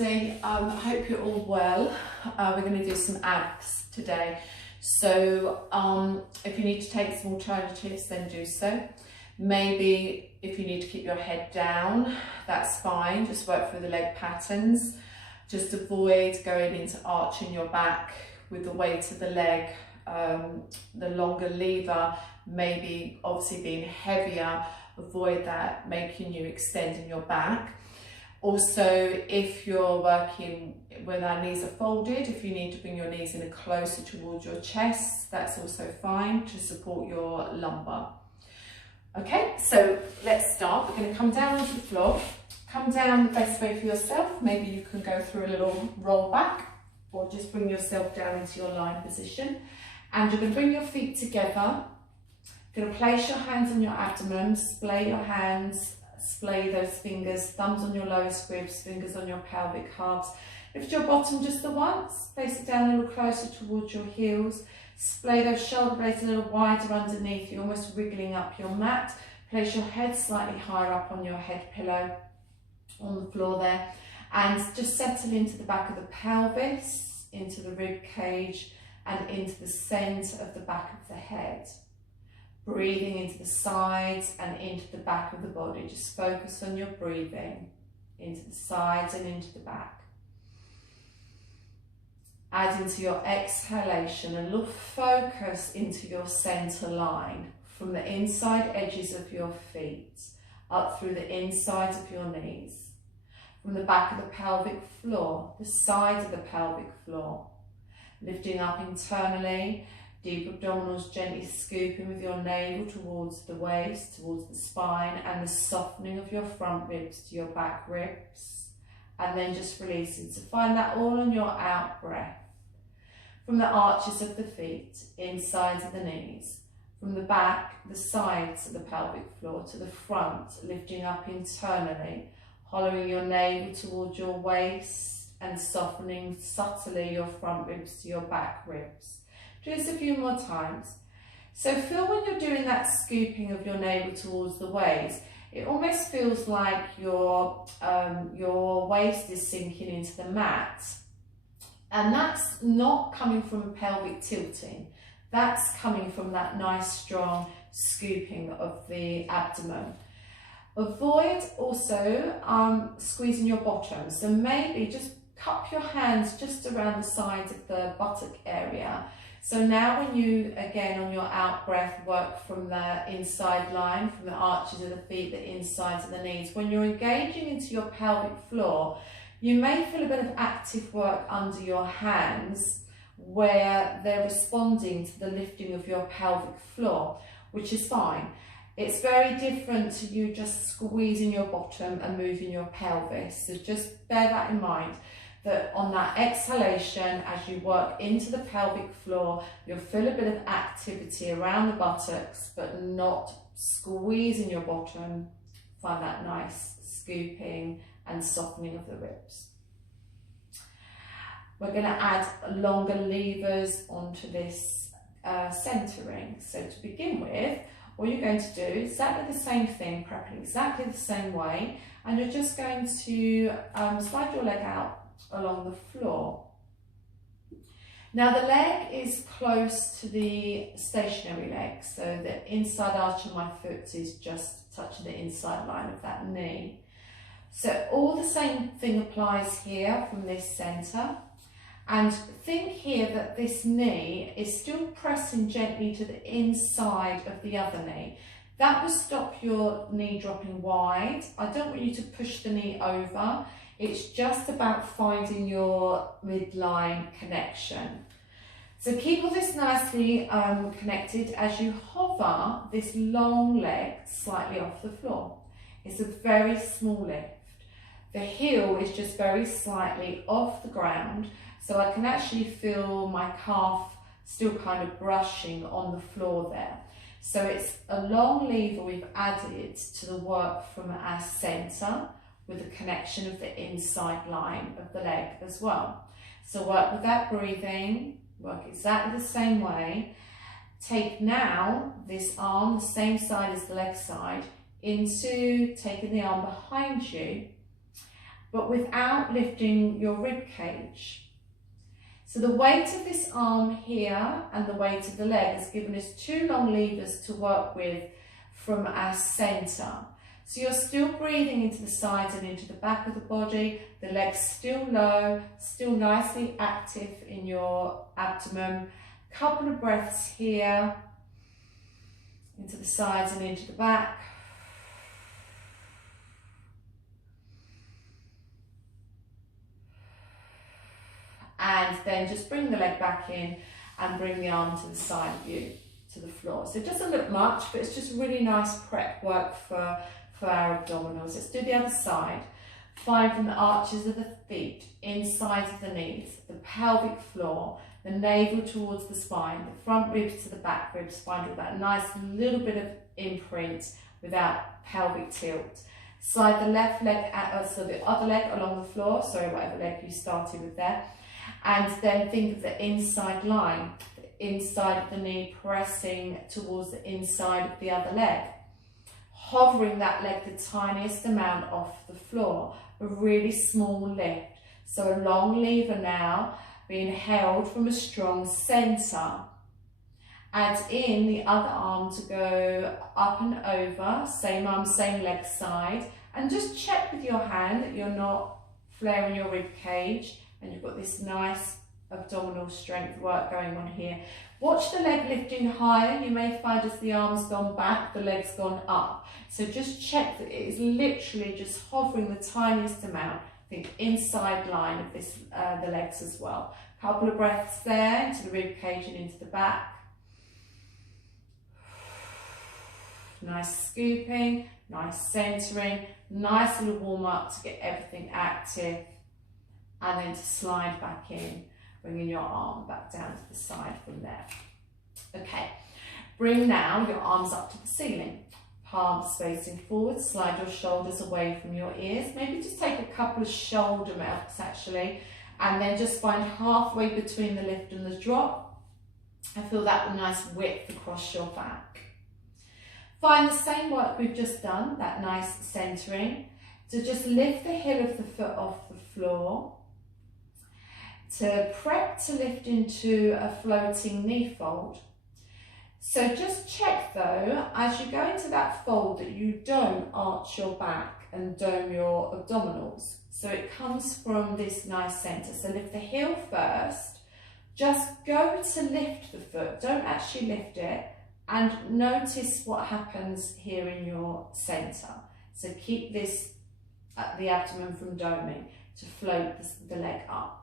everybody. I hope you're all well. We're going to do some abs today. So if you need to take some alternatives, then do so. Maybe if you need to keep your head down, that's fine. Just work through the leg patterns. Just avoid going into arching your back with the weight of the leg. The longer lever, maybe obviously being heavier, avoid that, making you extending your back. Also, if you're working when our knees are folded, if you need to bring your knees in closer towards your chest, that's also fine to support your lumbar. Okay, so let's start. We're going to come down onto the floor. Come down the best way for yourself. Maybe you can go through a little roll back or just bring yourself down into your lying position. And you're going to bring your feet together. You're going to place your hands on your abdomen, splay your hands, splay those fingers, thumbs on your lowest ribs, fingers on your pelvic halves. Lift your bottom just the once, place it down a little closer towards your heels, splay those shoulder blades a little wider underneath you, almost wriggling up your mat. Place your head slightly higher up on your head pillow on the floor there, and just settle into the back of the pelvis, into the rib cage, and into the centre of the back of the head. Breathing into the sides and into the back of the body. Just focus on your breathing into the sides and into the back. Add into your exhalation a little focus into your centre line from the inside edges of your feet up through the insides of your knees, from the back of the pelvic floor, the side of the pelvic floor, lifting up internally. Deep abdominals, gently scooping with your navel towards the waist, towards the spine, and the softening of your front ribs to your back ribs. And then just releasing. So find that all on your out breath. From the arches of the feet, insides of the knees, from the back, the sides of the pelvic floor to the front, lifting up internally, hollowing your navel towards your waist and softening subtly your front ribs to your back ribs. Do this a few more times. So feel when you're doing that scooping of your navel towards the waist, it almost feels like your waist is sinking into the mat. And that's not coming from a pelvic tilting. That's coming from that nice strong scooping of the abdomen. Avoid also squeezing your bottom. So maybe just cup your hands just around the sides of the buttock area. So now when you, again on your out breath, work from the inside line, from the arches of the feet, the insides of the knees, when you're engaging into your pelvic floor, you may feel a bit of active work under your hands where they're responding to the lifting of your pelvic floor, which is fine. It's very different to you just squeezing your bottom and moving your pelvis. So just bear that in mind. That on that exhalation, as you work into the pelvic floor, you'll feel a bit of activity around the buttocks, but not squeezing your bottom. Find that nice scooping and softening of the ribs. We're going to add longer levers onto this centering. So to begin with, all you're going to do is exactly the same thing, prepping exactly the same way, and you're just going to slide your leg out along the floor. Now the leg is close to the stationary leg, so the inside arch of my foot is just touching the inside line of that knee. So all the same thing applies here from this centre, and think here that this knee is still pressing gently to the inside of the other knee. That will stop your knee dropping wide. I don't want you to push the knee over. It's just about finding your midline connection. So keep all this nicely connected as you hover this long leg slightly off the floor. It's a very small lift. The heel is just very slightly off the ground, so I can actually feel my calf still kind of brushing on the floor there. So it's a long lever we've added to the work from our centre, with the connection of the inside line of the leg as well. So work with that breathing, work exactly the same way. Take now this arm, the same side as the leg side, into taking the arm behind you but without lifting your rib cage. So the weight of this arm here and the weight of the leg has given us two long levers to work with from our centre. So you're still breathing into the sides and into the back of the body, the legs still low, still nicely active in your abdomen. Couple of breaths here, into the sides and into the back. And then just bring the leg back in and bring the arm to the side of you, to the floor. So it doesn't look much, but it's just really nice prep work for our abdominals. Let's do the other side. Find from the arches of the feet, inside of the knees, the pelvic floor, the navel towards the spine, the front ribs to the back ribs. Find all that nice little bit of imprint without pelvic tilt. Slide the left leg, so the other leg along the floor, sorry, whatever leg you started with there. And then think of the inside line, the inside of the knee pressing towards the inside of the other leg. Hovering that leg the tiniest amount off the floor, a really small lift. So a long lever now being held from a strong centre. Add in the other arm to go up and over, same arm, same leg side, and just check with your hand that you're not flaring your rib cage and you've got this nice abdominal strength work going on here. Watch the leg lifting higher. You may find as the arm's gone back, the leg's gone up. So just check that it is literally just hovering the tiniest amount. Think inside line of this, the legs as well. Couple of breaths there into the rib cage and into the back. Nice scooping, nice centering, nice little warm up to get everything active. And then to slide back in, bringing your arm back down to the side from there. Okay, bring now your arms up to the ceiling. Palms facing forward, slide your shoulders away from your ears. Maybe just take a couple of shoulder melts actually, and then just find halfway between the lift and the drop. And feel that nice width across your back. Find the same work we've just done, that nice centering. To just lift the heel of the foot off the floor. To prep to lift into a floating knee fold. So just check though, as you go into that fold, that you don't arch your back and dome your abdominals. So it comes from this nice centre. So lift the heel first, just go to lift the foot, don't actually lift it, and notice what happens here in your centre. So keep this, the abdomen from doming, to float the leg up.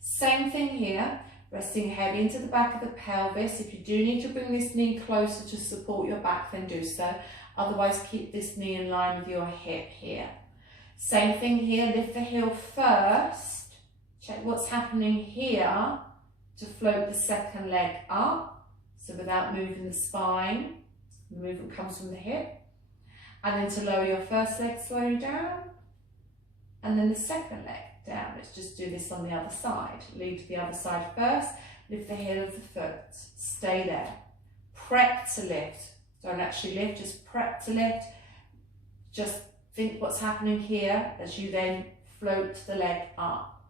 Same thing here, resting heavy into the back of the pelvis. If you do need to bring this knee closer to support your back, then do so. Otherwise, keep this knee in line with your hip here. Same thing here, lift the heel first. Check what's happening here to float the second leg up. So without moving the spine, the movement comes from the hip. And then to lower your first leg, slow down. And then the second leg down. Let's just do this on the other side. Leave the other side first. Lift the heel of the foot. Stay there. Prep to lift. Don't actually lift, just prep to lift. Just think what's happening here as you then float the leg up.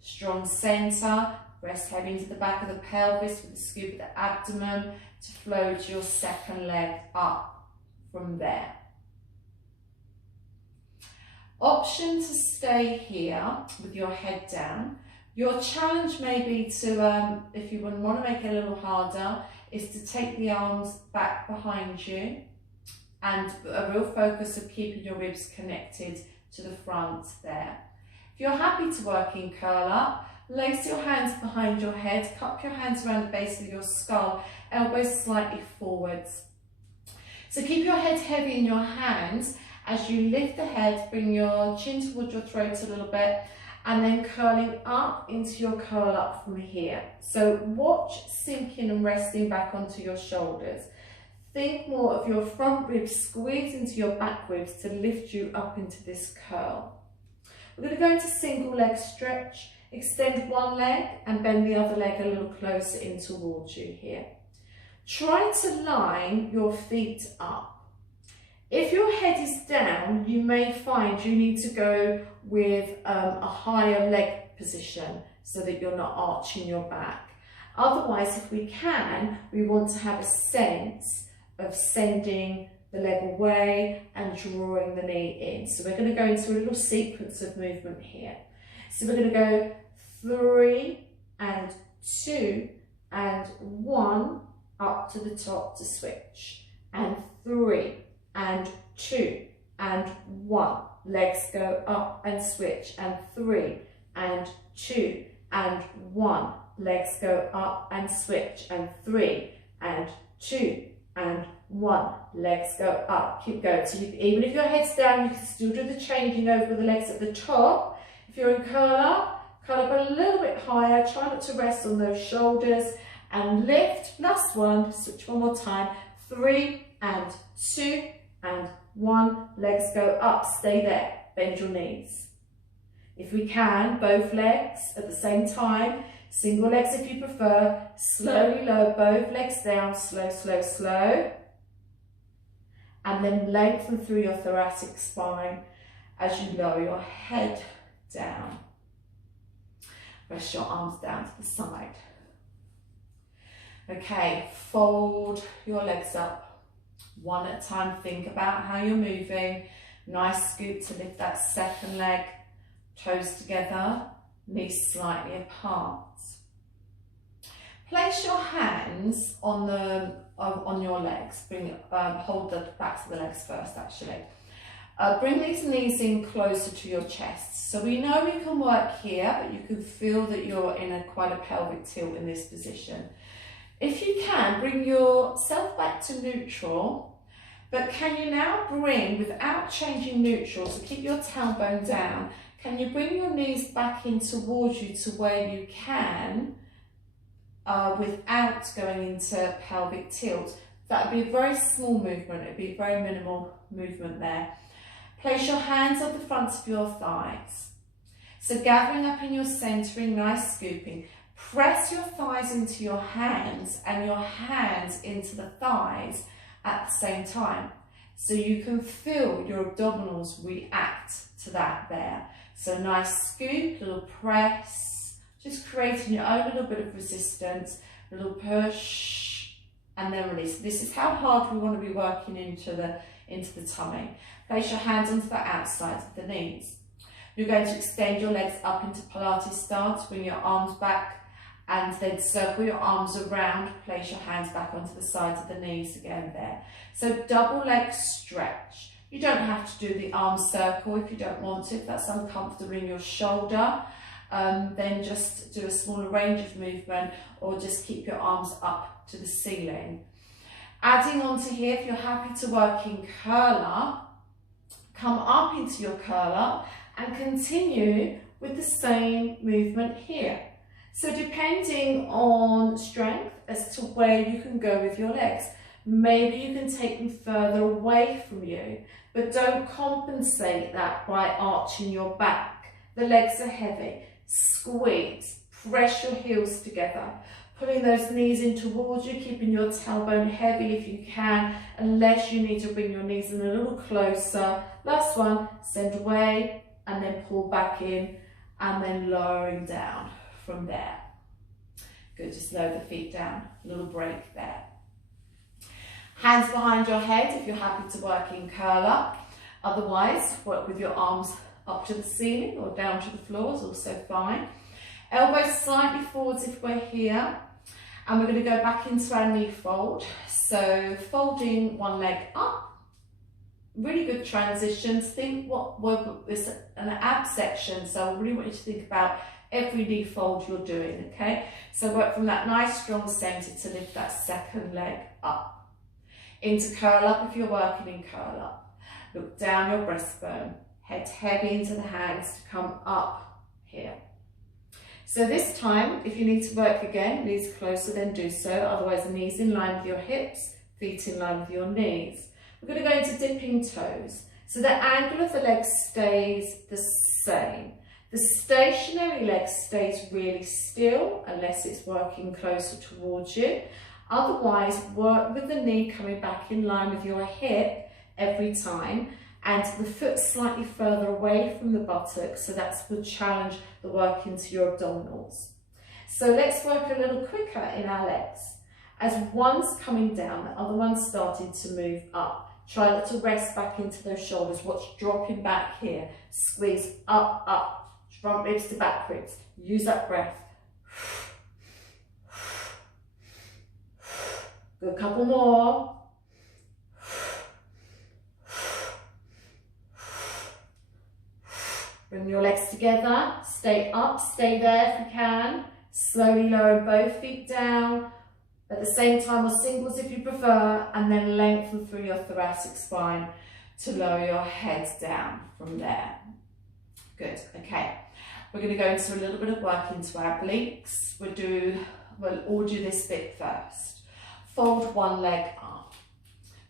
Strong centre. Rest heavy into the back of the pelvis with the scoop of the abdomen to float your second leg up from there. Option to stay here with your head down. Your challenge may be to, if you want to make it a little harder, is to take the arms back behind you and a real focus of keeping your ribs connected to the front there. If you're happy to work in curl up, lace your hands behind your head, cup your hands around the base of your skull, elbows slightly forwards. So keep your head heavy in your hands. As you lift the head, bring your chin towards your throat a little bit, and then curling up into your curl up from here. So watch sinking and resting back onto your shoulders. Think more of your front ribs squeeze into your back ribs to lift you up into this curl. We're going to go into single leg stretch. Extend one leg and bend the other leg a little closer in towards you here. Try to line your feet up. If your head is down, you may find you need to go with a higher leg position so that you're not arching your back. Otherwise, if we can, we want to have a sense of sending the leg away and drawing the knee in. So we're going to go into a little sequence of movement here. So we're going to go 3 and 2 and 1 up to the top to switch, and 3 and 2 and 1. Legs go up and switch, and 3 and 2 and 1. Legs go up and switch, and 3 and 2 and 1. Legs go up. Keep going. So even if your head's down, you can still do the changing over the legs at the top. If you're in curl up a little bit higher. Try not to rest on those shoulders, and lift. Last one. Switch one more time. 3 and 2 and 1. Legs go up. Stay there. Bend your knees. If we can, both legs at the same time. Single legs if you prefer. Slowly lower both legs down. Slow, slow, slow. And then lengthen through your thoracic spine as you lower your head down. Rest your arms down to the side. Okay, fold your legs up. One at a time. Think about how you're moving. Nice scoop to lift that second leg. Toes together, knees slightly apart. Place your hands on your legs. Hold the backs of the legs first, actually. Bring these knees in closer to your chest. So we know we can work here, but you can feel that you're in quite a pelvic tilt in this position. If you can, bring yourself back to neutral, but can you now bring, without changing neutral, so keep your tailbone down, can you bring your knees back in towards you to where you can, without going into pelvic tilt? That would be a very small movement. It would be a very minimal movement there. Place your hands on the front of your thighs. So gathering up in your centering, nice scooping. Press your thighs into your hands and your hands into the thighs at the same time. So you can feel your abdominals react to that there. So nice scoop, little press, just creating your own little bit of resistance, a little push, and then release. This is how hard we want to be working into the tummy. Place your hands onto the outsides of the knees. You're going to extend your legs up into Pilates stance, bring your arms back, and then circle your arms around. Place your hands back onto the sides of the knees again there. So double leg stretch. You don't have to do the arm circle if you don't want to. If that's uncomfortable in your shoulder, then just do a smaller range of movement, or just keep your arms up to the ceiling. Adding on to here, if you're happy to work in curl up, come up into your curl up and continue with the same movement here. So depending on strength as to where you can go with your legs, maybe you can take them further away from you, but don't compensate that by arching your back. The legs are heavy. Squeeze, press your heels together, pulling those knees in towards you, keeping your tailbone heavy if you can, unless you need to bring your knees in a little closer. Last one, send away and then pull back in, and then lowering down from there. Good, just lower the feet down, a little break there. Hands behind your head if you're happy to work in curl up. Otherwise, work with your arms up to the ceiling or down to the floor is also fine. Elbows slightly forwards if we're here. And we're going to go back into our knee fold. So folding one leg up. Really good transitions. Think it's an ab section, so I really want you to think about every knee fold you're doing, okay? So work from that nice strong centre to lift that second leg up. Into curl up if you're working in curl up. Look down your breastbone. Head heavy into the hands to come up here. So this time, if you need to work again, knees closer, then do so. Otherwise, knees in line with your hips, feet in line with your knees. We're going to go into dipping toes. So the angle of the leg stays the same. The stationary leg stays really still unless it's working closer towards you. Otherwise, work with the knee coming back in line with your hip every time. And the foot slightly further away from the buttock, so that's the challenge, the work into your abdominals. So let's work a little quicker in our legs. As one's coming down, the other one's starting to move up. Try not to rest back into those shoulders. Watch dropping back here. Squeeze up, up. Front ribs to back ribs. Use that breath. Good, a couple more. Bring your legs together. Stay up, stay there if you can. Slowly lower both feet down. At the same time, or singles if you prefer, and then lengthen through your thoracic spine to lower your head down from there. Good, okay. We're going to go into a little bit of work into our obliques. We'll all do this bit first. Fold one leg up.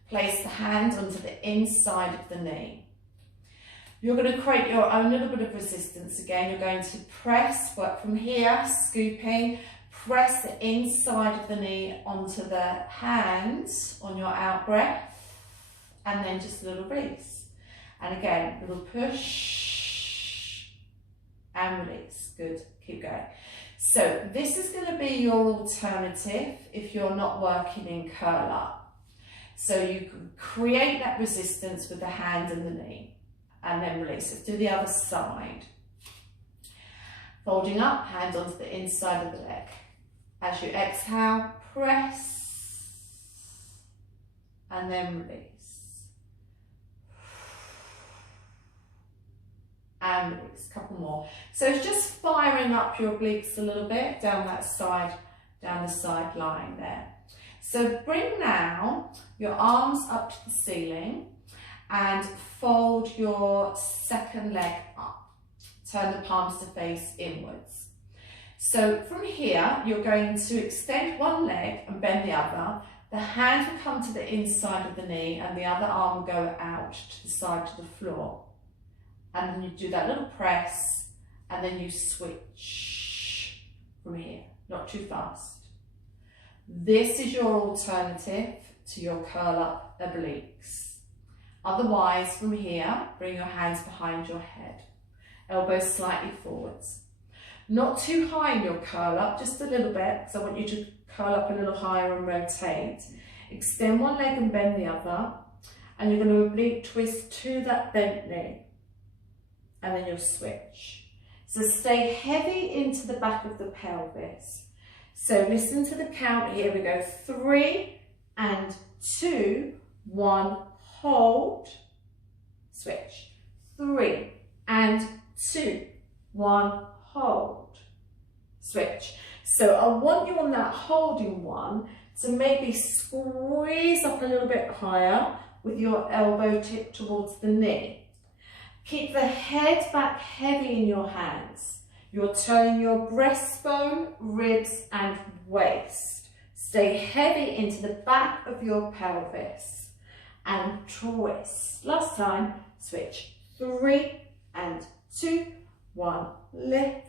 Place the hand onto the inside of the knee. You're going to create your own little bit of resistance again. You're going to press, work from here, scooping, press the inside of the knee onto the hands on your out breath, and then just a little release. And again, a little push and release. Good, keep going. So this is going to be your alternative if you're not working in curl up. So you can create that resistance with the hand and the knee, and then release. Let's do the other side. Folding up, hand onto the inside of the leg. As you exhale, press and then release. And release, a couple more. So it's just firing up your obliques a little bit down that side, down the side line there. So bring now your arms up to the ceiling and fold your second leg up. Turn the palms to face inwards. So from here, you're going to extend one leg and bend the other. The hand will come to the inside of the knee and the other arm will go out to the side to the floor. And then you do that little press and then you switch from here, not too fast. This is your alternative to your curl up obliques. Otherwise, from here, bring your hands behind your head. Elbows slightly forwards. Not too high in your curl up, just a little bit, because I want you to curl up a little higher and rotate. Extend one leg and bend the other, and you're going to oblique twist to that bent knee, and then you'll switch. So stay heavy into the back of the pelvis. So listen to the count, here we go, 3 and 2, 1, hold, switch, 3 and 2, 1, hold, switch. So I want you on that holding one to maybe squeeze up a little bit higher with your elbow tipped towards the knee. Keep the head back heavy in your hands. You're turning your breastbone, ribs and waist. Stay heavy into the back of your pelvis and twist. Last time, switch, 3 and 2, 1, lift,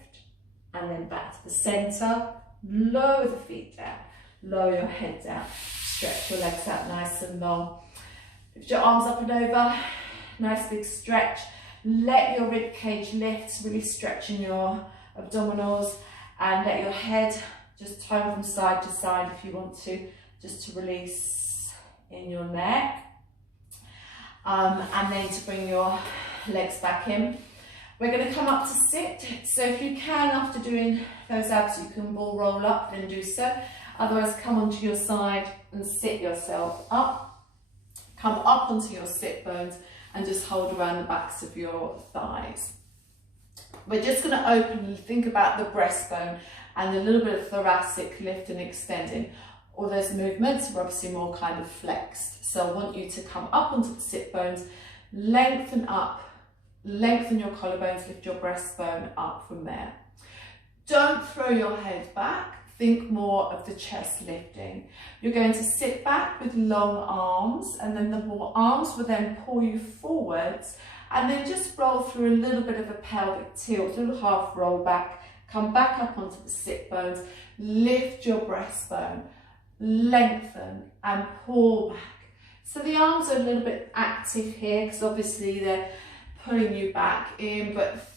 and then back to the center. Lower the feet down, lower your head down, stretch your legs out nice and long. Lift your arms up and over, nice big stretch. Let your rib cage lift, really stretching your abdominals, and let your head just turn from side to side if you want to, just to release in your neck. And then to bring your legs back in. We're going to come up to sit, so if you can, after doing those abs, you can ball roll up, then do so. Otherwise, come onto your side and sit yourself up. Come up onto your sit bones and just hold around the backs of your thighs. We're just going to open and think about the breastbone and a little bit of thoracic lift and extending. All those movements are obviously more kind of flexed. So I want you to come up onto the sit bones, lengthen up, lengthen your collarbones, lift your breastbone up from there. Don't throw your head back, think more of the chest lifting. You're going to sit back with long arms, and then the arms will then pull you forwards, and then just roll through a little bit of a pelvic tilt, a little half roll back, come back up onto the sit bones, lift your breastbone, lengthen and pull back. So the arms are a little bit active here because obviously they're pulling you back in, but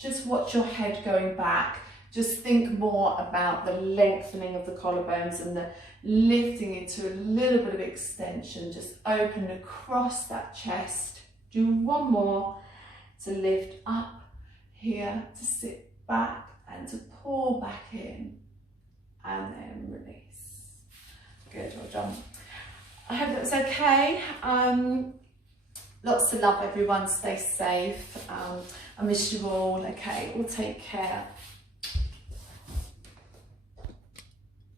just watch your head going back. Just think more about the lengthening of the collarbones and the lifting into a little bit of extension. Just open across that chest. Do one more to lift up here, to sit back and to pull back in, and then release. Good, well done. I hope that was okay. Lots of love, everyone. Stay safe. I miss you all. Okay, all take care.